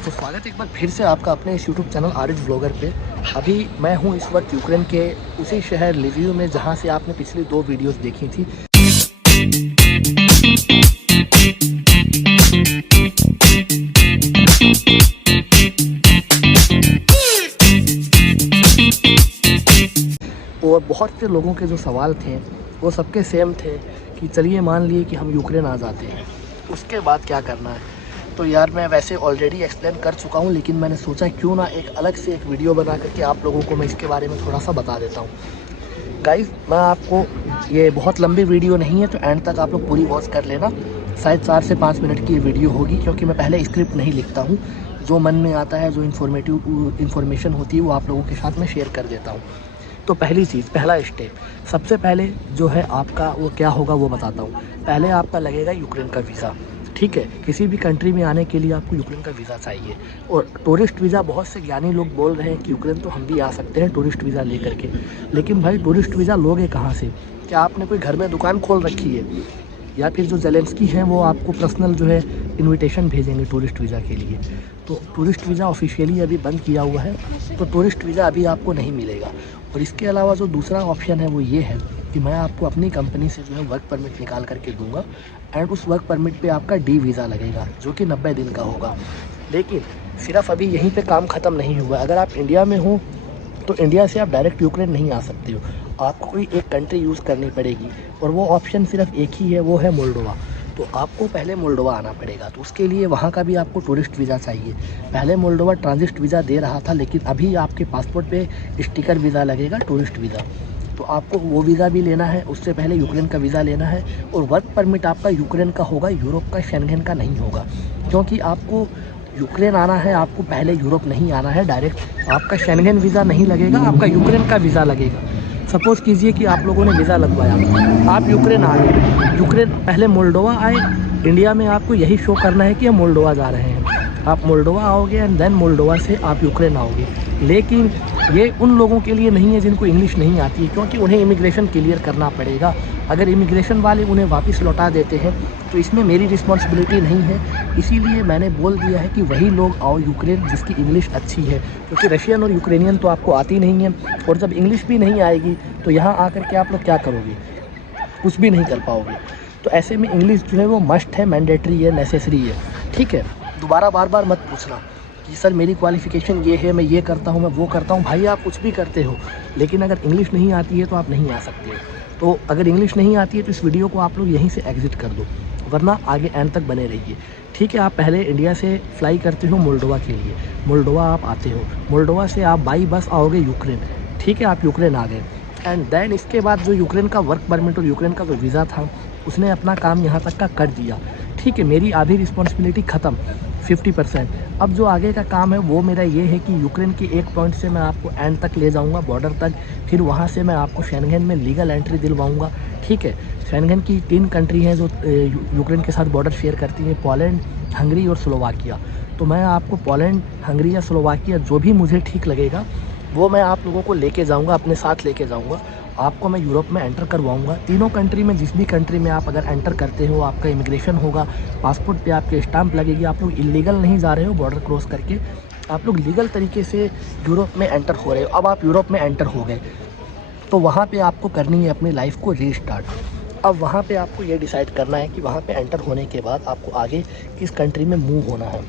दोस्तों, स्वागत है एक बार फिर से आपका अपने इस यूट्यूब चैनल आरिज व्लॉगर पे। अभी मैं हूँ इस वक्त यूक्रेन के उसी शहर लिविव में जहाँ से आपने पिछली 2 वीडियोस देखी थी। और बहुत से लोगों के जो सवाल थे वो सबके सेम थे कि चलिए मान लिए कि हम यूक्रेन आ जाते हैं, उसके बाद क्या करना है। तो यार मैं वैसे ऑलरेडी एक्सप्लेन कर चुका हूँ, लेकिन मैंने सोचा क्यों ना एक अलग से एक वीडियो बना करके आप लोगों को मैं इसके बारे में थोड़ा सा बता देता हूँ। गाइज़, मैं आपको, ये बहुत लंबी वीडियो नहीं है तो एंड तक आप लोग पूरी वॉच कर लेना। शायद 4 से 5 मिनट की ये वीडियो होगी, क्योंकि मैं पहले स्क्रिप्ट नहीं लिखता हूँ। जो मन में आता है, जो इन्फॉर्मेशन होती है वो आप लोगों के साथ मैं शेयर कर देता हूँ। तो पहली चीज़, पहला स्टेप, सबसे पहले जो है आपका वो क्या होगा वो बताता हूँ। पहले आपका लगेगा यूक्रेन का वीज़ा। ठीक है, किसी भी कंट्री में आने के लिए आपको यूक्रेन का वीज़ा चाहिए। और टूरिस्ट वीज़ा, बहुत से ज्ञानी लोग बोल रहे हैं कि यूक्रेन तो हम भी आ सकते हैं टूरिस्ट वीज़ा ले करके। लेकिन भाई, टूरिस्ट वीज़ा लोगे कहाँ से? क्या आपने कोई घर में दुकान खोल रखी है, या फिर जो ज़ेलेंस्की हैं वो आपको पर्सनल जो है इनविटेशन भेजेंगे टूरिस्ट वीज़ा के लिए? तो टूरिस्ट वीज़ा ऑफिशियली अभी बंद किया हुआ है, तो टूरिस्ट वीज़ा अभी आपको नहीं मिलेगा। और इसके अलावा जो दूसरा ऑप्शन है वो ये है कि मैं आपको अपनी कंपनी से जो है वर्क परमिट निकाल करके दूंगा, एंड उस वर्क परमिट पे आपका डी वीज़ा लगेगा, जो कि 90 दिन का होगा। लेकिन सिर्फ अभी यहीं पे काम ख़त्म नहीं हुआ। अगर आप इंडिया में हो तो इंडिया से आप डायरेक्ट यूक्रेन नहीं आ सकते हो, आपको कोई एक कंट्री यूज़ करनी पड़ेगी, और वो ऑप्शन सिर्फ एक ही है, वो है मोल्डोवा। तो आपको पहले मोल्डोवा आना पड़ेगा, तो उसके लिए वहाँ का भी आपको टूरिस्ट वीज़ा चाहिए। पहले मोल्डोवा ट्रांजिट वीज़ा दे रहा था, लेकिन अभी आपके पासपोर्ट पे स्टिकर वीज़ा लगेगा, टूरिस्ट वीज़ा। तो आपको वो वीज़ा भी लेना है, उससे पहले यूक्रेन का वीज़ा लेना है। और वर्क परमिट आपका यूक्रेन का होगा, यूरोप का, शेंगेन का नहीं होगा। क्योंकि आपको यूक्रेन आना है, आपको पहले यूरोप नहीं आना है डायरेक्ट। आपका शेंगेन वीज़ा नहीं लगेगा, आपका यूक्रेन का वीज़ा लगेगा। सपोज़ कीजिए कि आप लोगों ने वीज़ा लगवाया, आप यूक्रेन आ गए, यूक्रेन पहले मोल्डोवा आए, इंडिया में आपको यही शो करना है कि हम मोल्डोवा जा रहे हैं। आप मोल्डोवा आओगे एंड देन मोल्डोवा से आप यूक्रेन आओगे। लेकिन ये उन लोगों के लिए नहीं है जिनको इंग्लिश नहीं आती है, क्योंकि उन्हें इमिग्रेशन क्लियर करना पड़ेगा। अगर इमिग्रेशन वाले उन्हें वापस लौटा देते हैं तो इसमें मेरी रिस्पॉन्सिबिलिटी नहीं है। इसीलिए मैंने बोल दिया है कि वही लोग आओ यूक्रेन जिसकी इंग्लिश अच्छी है, क्योंकि रशियन और यूक्रेनियन तो आपको आती नहीं है। और जब इंग्लिश भी नहीं आएगी तो यहाँ आकर के आप लोग क्या करोगे? कुछ भी नहीं कर पाओगे। तो ऐसे में इंग्लिश जो है वो मस्ट है, मैंडेटरी है, नेसेसरी है। ठीक है, दोबारा बार बार मत पूछना कि सर मेरी क्वालिफ़िकेशन ये है, मैं ये करता हूँ, मैं वो करता हूँ। भाई, आप कुछ भी करते हो, लेकिन अगर इंग्लिश नहीं आती है तो आप नहीं आ सकते। तो अगर इंग्लिश नहीं आती है तो इस वीडियो को आप लोग यहीं से एग्ज़िट कर दो, वरना आगे एंड तक बने रहिए। ठीक है, आप पहले इंडिया से फ्लाई करते हो मोल्डोवा के लिए, मोल्डोवा आप आते हो, मोल्डोवा से आप बाई बस आओगे यूक्रेन। ठीक है, आप यूक्रेन आ गए, एंड देन इसके बाद जो यूक्रेन का वर्क परमिट और यूक्रेन का जो वीज़ा था, उसने अपना काम यहाँ तक का कर दिया। ठीक है, मेरी आधी रिस्पॉन्सिबिलिटी ख़त्म, 50%। अब जो आगे का काम है वो मेरा ये है कि यूक्रेन के एक पॉइंट से मैं आपको एंड तक ले जाऊंगा, बॉर्डर तक। फिर वहाँ से मैं आपको शेंगेन में लीगल एंट्री दिलवाऊंगा। ठीक है, शेंगेन की 3 कंट्री हैं जो यूक्रेन के साथ बॉर्डर शेयर करती हैं, पोलैंड, हंगरी और स्लोवाकिया। तो मैं आपको पोलैंड, हंगरी या स्लोवाकिया, जो भी मुझे ठीक लगेगा वो मैं आप लोगों को लेके जाऊंगा, अपने साथ लेके जाऊंगा। आपको मैं यूरोप में एंटर करवाऊंगा। तीनों कंट्री में, जिस भी कंट्री में आप अगर एंटर करते हो, आपका इमिग्रेशन होगा, पासपोर्ट पे आपके स्टाम्प लगेगी। आप लोग इलीगल नहीं जा रहे हो बॉर्डर क्रॉस करके, आप लोग लीगल तरीके से यूरोप में एंटर हो रहे हो। अब आप यूरोप में एंटर हो गए तो वहाँ पे आपको करनी है अपनी लाइफ को रीस्टार्ट। अब वहाँ पे आपको ये डिसाइड करना है कि वहाँ पे एंटर होने के बाद आपको आगे किस कंट्री में मूव होना है।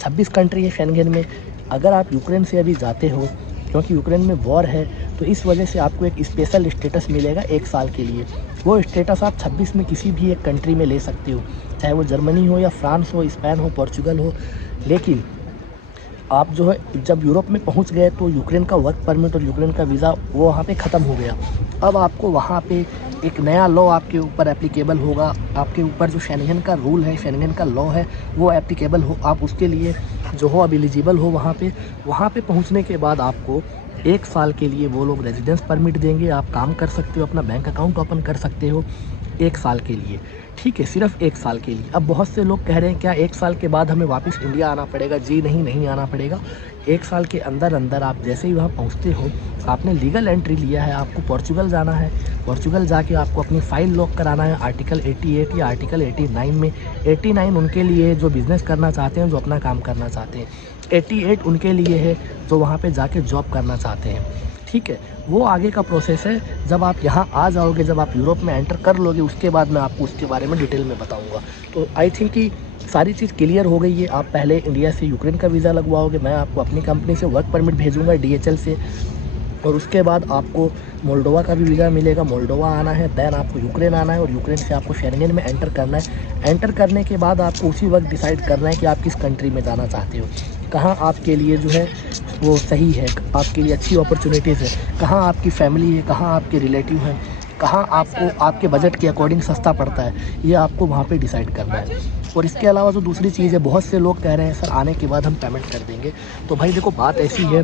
26 कंट्री है शेंगेन में। अगर आप यूक्रेन से अभी जाते हो, क्योंकि यूक्रेन में वॉर है, तो इस वजह से आपको एक स्पेशल स्टेटस मिलेगा 1 साल के लिए। वो स्टेटस आप 26 में किसी भी एक कंट्री में ले सकते हो, चाहे वो जर्मनी हो या फ्रांस हो, स्पेन हो, पोर्चुगल हो। लेकिन आप जो है जब यूरोप में पहुंच गए तो यूक्रेन का वर्क परमिट और यूक्रेन का वीज़ा वो वहाँ पे ख़त्म हो गया। अब आपको वहाँ पे एक नया लॉ आपके ऊपर एप्लीकेबल होगा। आपके ऊपर जो शेंगेन का रूल है, शेंगेन का लॉ है, वो एप्लीकेबल हो। आप उसके लिए जो हो अब एलिजिबल हो। वहाँ पे पहुँचने के बाद आपको 1 साल के लिए वो लोग रेजिडेंस परमिट देंगे, आप काम कर सकते हो, अपना बैंक अकाउंट ओपन कर सकते हो 1 साल के लिए, ठीक है, सिर्फ 1 साल के लिए। अब बहुत से लोग कह रहे हैं क्या 1 साल के बाद हमें वापस इंडिया आना पड़ेगा? जी नहीं, नहीं आना पड़ेगा। 1 साल के अंदर अंदर आप जैसे ही वहाँ पहुँचते हो, आपने लीगल एंट्री लिया है, आपको पोर्चुगल जाना है, पोर्चुगल जाके आपको अपनी फ़ाइल लॉक कराना है आर्टिकल 88 या आर्टिकल 89 में। 89 उनके लिए है जो बिज़नेस करना चाहते हैं, जो अपना काम करना चाहते हैं। 88 उनके लिए है जो वहाँ पे जाके जॉब करना चाहते हैं, ठीक है। वो आगे का प्रोसेस है। जब आप यहाँ आ जाओगे, जब आप यूरोप में एंटर कर लोगे, उसके बाद मैं आपको उसके बारे में डिटेल में बताऊँगा। तो आई थिंक कि सारी चीज़ क्लियर हो गई है। आप पहले इंडिया से यूक्रेन का वीज़ा लगवाओगे, मैं आपको अपनी कंपनी से वर्क परमिट भेजूँगा DHL से, और उसके बाद आपको मोल्डोवा का भी वीज़ा मिलेगा। मोल्डोवा आना है, दैन आपको यूक्रेन आना है, और यूक्रेन से आपको शेंगेन में एंटर करना है। एंटर करने के बाद आपको उसी वक्त डिसाइड करना है कि आप किस कंट्री में जाना चाहते हो, कहाँ आपके लिए जो है वो सही है, आपके लिए अच्छी अपॉर्चुनिटीज़ है, कहाँ आपकी फैमिली है, कहाँ आपके रिलेटिव हैं, कहाँ आपको आपके बजट के अकॉर्डिंग सस्ता पड़ता है, ये आपको वहाँ पे डिसाइड करना है। और इसके अलावा जो दूसरी चीज़ है, बहुत से लोग कह रहे हैं सर आने के बाद हम पेमेंट कर देंगे। तो भाई देखो, बात ऐसी है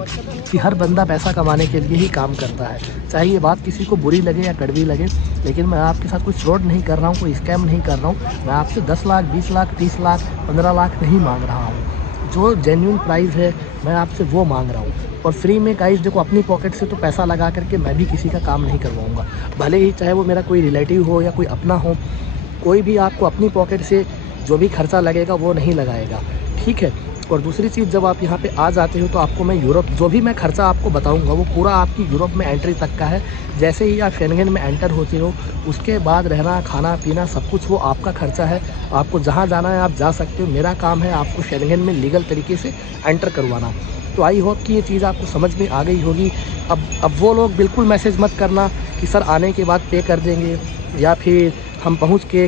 कि हर बंदा पैसा कमाने के लिए ही काम करता है, चाहे ये बात किसी को बुरी लगे या कड़वी लगे, लेकिन मैं आपके साथ कोई फ्रॉड नहीं कर रहा हूँ, कोई स्कैम नहीं कर रहा हूँ। मैं आपसे 10 लाख, 20 लाख, 30 लाख, 15 लाख नहीं मांग रहा हूँ। जो जेन्युइन प्राइस है मैं आपसे वो मांग रहा हूँ। और फ्री में गाइस देखो, अपनी पॉकेट से तो पैसा लगा करके मैं भी किसी का काम नहीं करवाऊँगा, भले ही चाहे वो मेरा कोई रिलेटिव हो या कोई अपना हो। कोई भी आपको अपनी पॉकेट से जो भी खर्चा लगेगा वो नहीं लगाएगा, ठीक है। और दूसरी चीज़, जब आप यहाँ पे आ जाते हो तो आपको मैं यूरोप, जो भी मैं खर्चा आपको बताऊंगा वो पूरा आपकी यूरोप में एंट्री तक का है। जैसे ही आप शेंगेन में एंटर होते हो, उसके बाद रहना, खाना पीना सब कुछ वो आपका खर्चा है। आपको जहाँ जाना है आप जा सकते हो। मेरा काम है आपको शेंगेन में लीगल तरीके से एंटर करवाना। तो आई होप कि ये चीज़ आपको समझ में आ गई होगी। अब वो लोग बिल्कुल मैसेज मत करना कि सर आने के बाद पे कर देंगे, या फिर हम पहुंच के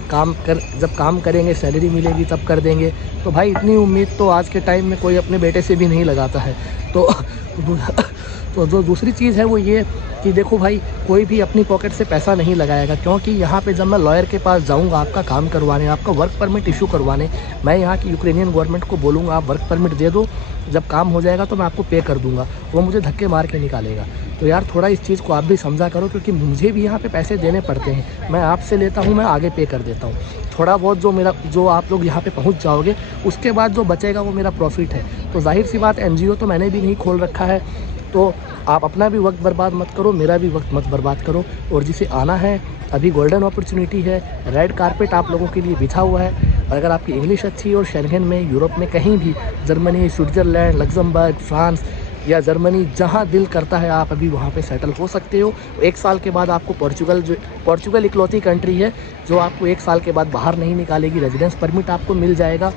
जब काम करेंगे सैलरी मिलेगी तब कर देंगे। तो भाई इतनी उम्मीद तो आज के टाइम में कोई अपने बेटे से भी नहीं लगाता है। तो जो दूसरी चीज़ है वो ये कि देखो भाई, कोई भी अपनी पॉकेट से पैसा नहीं लगाएगा, क्योंकि यहाँ पे जब मैं लॉयर के पास जाऊँगा आपका काम करवाने, आपका वर्क परमिट इशू करवाने, मैं यहाँ की यूक्रेनियन गवर्नमेंट को बोलूँगा आप वर्क परमिट दे दो, जब काम हो जाएगा तो मैं आपको पे कर दूँगा, वो मुझे धक्के मार के निकालेगा। तो यार थोड़ा इस चीज़ को आप भी समझा करो, क्योंकि मुझे भी यहाँ पे पैसे देने पड़ते हैं। मैं आपसे लेता हूँ, मैं आगे पे कर देता हूँ। थोड़ा बहुत जो आप लोग यहाँ पे पहुँच जाओगे, उसके बाद जो बचेगा वो मेरा प्रॉफिट है। तो जाहिर सी बात, NGO तो मैंने भी नहीं खोल रखा है, तो आप अपना भी वक्त बर्बाद मत करो, मेरा भी वक्त मत बर्बाद करो। और जिसे आना है, अभी गोल्डन अपॉर्चुनिटी है, रेड कारपेट आप लोगों के लिए बिछा हुआ है। और अगर आपकी इंग्लिश अच्छी है और शेंगेन में, यूरोप में कहीं भी, जर्मनी, स्विट्ज़रलैंड, लग्जमबर्ग, फ्रांस या जर्मनी, जहाँ दिल करता है आप अभी वहाँ पे सेटल हो सकते हो। 1 साल के बाद आपको पोर्चुगल इकलौती कंट्री है जो आपको 1 साल के बाद बाहर नहीं निकालेगी। रेजिडेंस परमिट आपको मिल जाएगा,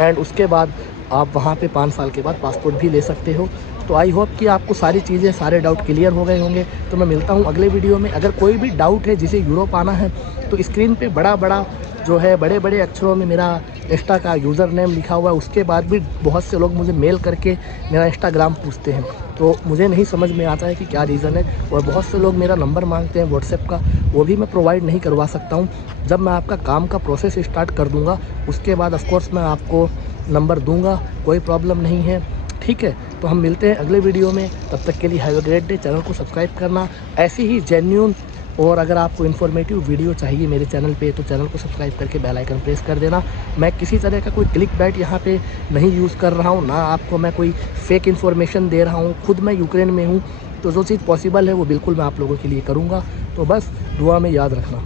एंड उसके बाद आप वहाँ पे 5 साल के बाद पासपोर्ट भी ले सकते हो। तो आई होप कि आपको सारी चीज़ें, सारे डाउट क्लियर हो गए होंगे। तो मैं मिलता हूँ अगले वीडियो में। अगर कोई भी डाउट है जिसे यूरोप आना है, तो स्क्रीन पे बड़ा जो है, बड़े अक्षरों में मेरा इंस्टा का यूज़र नेम लिखा हुआ है। उसके बाद भी बहुत से लोग मुझे मेल करके मेरा इंस्टाग्राम पूछते हैं, तो मुझे नहीं समझ में आता है कि क्या रीज़न है। और बहुत से लोग मेरा नंबर मांगते हैं व्हाट्सएप का, वो भी मैं प्रोवाइड नहीं करवा सकता हूँ। जब मैं आपका काम का प्रोसेस स्टार्ट कर दूँगा, उसके बाद ऑफकोर्स मैं आपको नंबर दूँगा, कोई प्रॉब्लम नहीं है, ठीक है। तो हम मिलते हैं अगले वीडियो में, तब तक के लिए have a great day. Channel को सब्सक्राइब करना, ऐसी ही जेन्युइन, और अगर आपको इन्फॉर्मेटिव वीडियो चाहिए मेरे चैनल पे, तो चैनल को सब्सक्राइब करके बेल आइकन प्रेस कर देना। मैं किसी तरह का कोई क्लिक बैट यहाँ पे नहीं यूज़ कर रहा हूँ, ना आपको मैं कोई फेक इन्फॉर्मेशन दे रहा हूँ। खुद मैं यूक्रेन में हूँ, तो जो चीज़ पॉसिबल है वो बिल्कुल मैं आप लोगों के लिए करूँगा। तो बस दुआ में याद रखना।